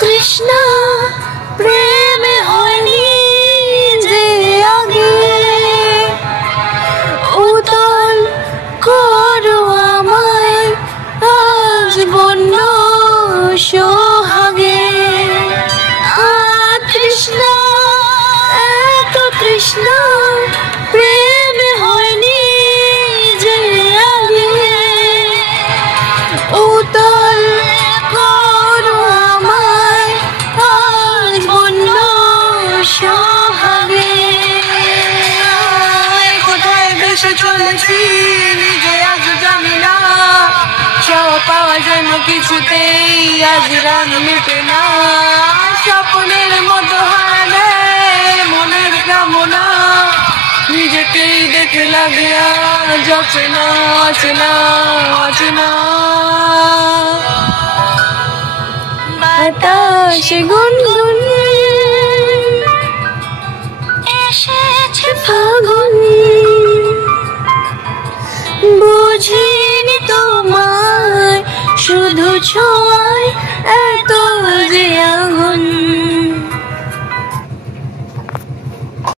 তৃষ্ণা প্রেমে হয়নি যে আগে, উতল করো আমায় আজ বন্য সোহাগে। তৃষ্ণা এত তৃষ্ণা প্রেমে হয়নি যে আগে, উতল করো আমায় আজ বন্য সোহাগে। কোথায় ভেসে চলেছি নিজে আজ জানি না, চাওয়া পাওয়া যেন কিছুতেই আজ রান মেটে না। স্বপ্নের মতো হারালে মনের কামনা, নিজেকেই দেখে লাগে আজ অচেনা অচেনা অচেনা। বাতাসে গুনগুন এসেছে ফাগুন, বুঝিনি তোমায় শুধু ছোঁয়ায় এত যে আগুন।